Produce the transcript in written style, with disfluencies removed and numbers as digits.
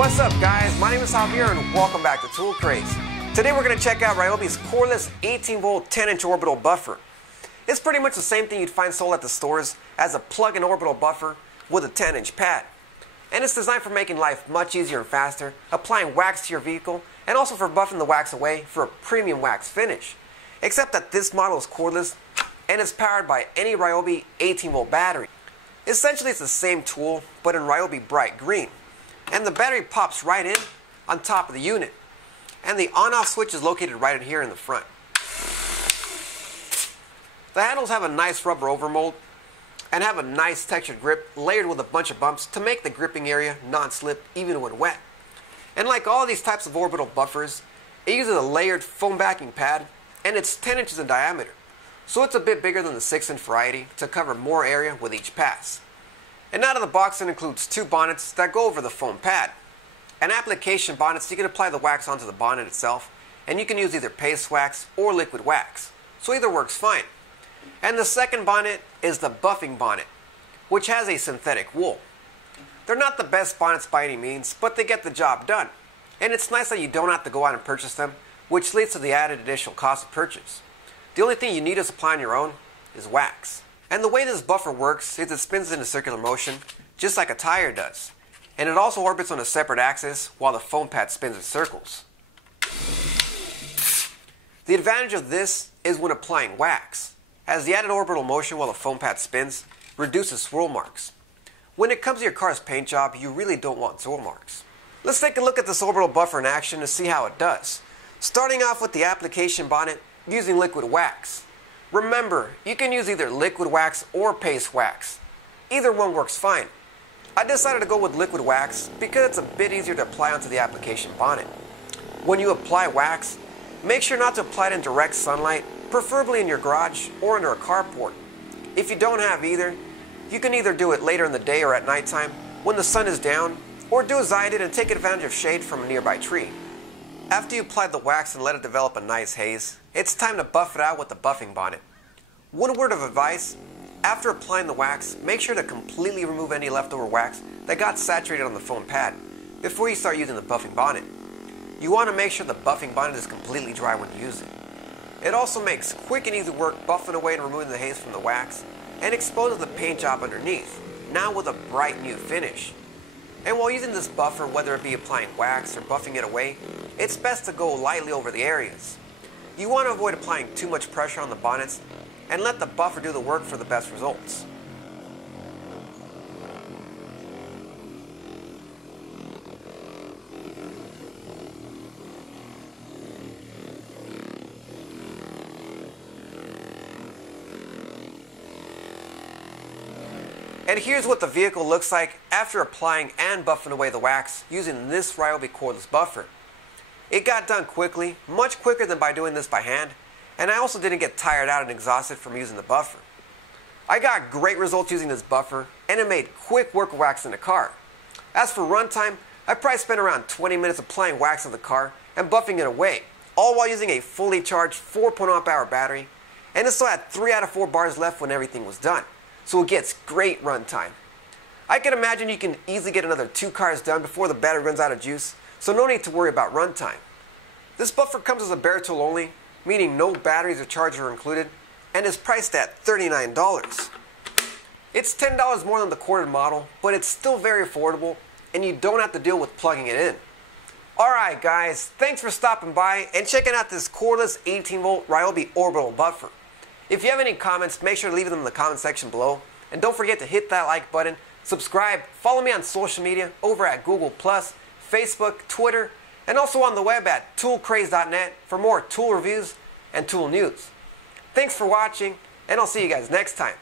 What's up, guys? My name is Javier and welcome back to Tool Craze. Today we're going to check out Ryobi's cordless 18-volt 10-inch orbital buffer. It's pretty much the same thing you'd find sold at the stores as a plug-in orbital buffer with a 10-inch pad. And it's designed for making life much easier and faster, applying wax to your vehicle, and also for buffing the wax away for a premium wax finish. Except that this model is cordless and is powered by any Ryobi 18-volt battery. Essentially, it's the same tool, but in Ryobi bright green. And the battery pops right in on top of the unit. And the on-off switch is located right in here in the front. The handles have a nice rubber overmold and have a nice textured grip layered with a bunch of bumps to make the gripping area non-slip even when wet. And like all these types of orbital buffers, it uses a layered foam backing pad and it's 10 inches in diameter. So it's a bit bigger than the 6-inch variety to cover more area with each pass. And out of the box it includes 2 bonnets that go over the foam pad. And application bonnets, you can apply the wax onto the bonnet itself, and you can use either paste wax or liquid wax. So either works fine. And the second bonnet is the buffing bonnet, which has a synthetic wool. They're not the best bonnets by any means, but they get the job done. And it's nice that you don't have to go out and purchase them, which leads to the added additional cost of purchase. The only thing you need to supply on your own is wax. And the way this buffer works is it spins in a circular motion, just like a tire does. And it also orbits on a separate axis while the foam pad spins in circles. The advantage of this is when applying wax, as the added orbital motion while the foam pad spins reduces swirl marks. When it comes to your car's paint job, you really don't want swirl marks. Let's take a look at this orbital buffer in action to see how it does. Starting off with the application bonnet using liquid wax. Remember, you can use either liquid wax or paste wax. Either one works fine. I decided to go with liquid wax because it's a bit easier to apply onto the application bonnet. When you apply wax, make sure not to apply it in direct sunlight, preferably in your garage or under a carport. If you don't have either, you can either do it later in the day or at nighttime when the sun is down, or do as I did and take advantage of shade from a nearby tree. After you apply the wax and let it develop a nice haze, it's time to buff it out with the buffing bonnet. One word of advice: after applying the wax, make sure to completely remove any leftover wax that got saturated on the foam pad before you start using the buffing bonnet. You want to make sure the buffing bonnet is completely dry when you use it. It also makes quick and easy work buffing away and removing the haze from the wax and exposes the paint job underneath, now with a bright new finish. And while using this buffer, whether it be applying wax or buffing it away, it's best to go lightly over the areas. You want to avoid applying too much pressure on the bonnets and let the buffer do the work for the best results. And here's what the vehicle looks like after applying and buffing away the wax using this Ryobi cordless buffer. It got done quickly, much quicker than by doing this by hand, and I also didn't get tired out and exhausted from using the buffer. I got great results using this buffer, and it made quick work of wax in the car. As for runtime, I probably spent around 20 minutes applying wax on the car and buffing it away, all while using a fully charged 4.0 amp hour battery, and it still had 3 out of 4 bars left when everything was done. So it gets great runtime. I can imagine you can easily get another 2 cars done before the battery runs out of juice, so no need to worry about runtime. This buffer comes as a bare tool only, meaning no batteries or charger are included, and is priced at $39. It's $10 more than the corded model, but it's still very affordable, and you don't have to deal with plugging it in. Alright guys, thanks for stopping by and checking out this cordless 18-volt Ryobi orbital buffer. If you have any comments, make sure to leave them in the comment section below. And don't forget to hit that like button, subscribe, follow me on social media over at Google+, Facebook, Twitter, and also on the web at toolcraze.net for more tool reviews and tool news. Thanks for watching, and I'll see you guys next time.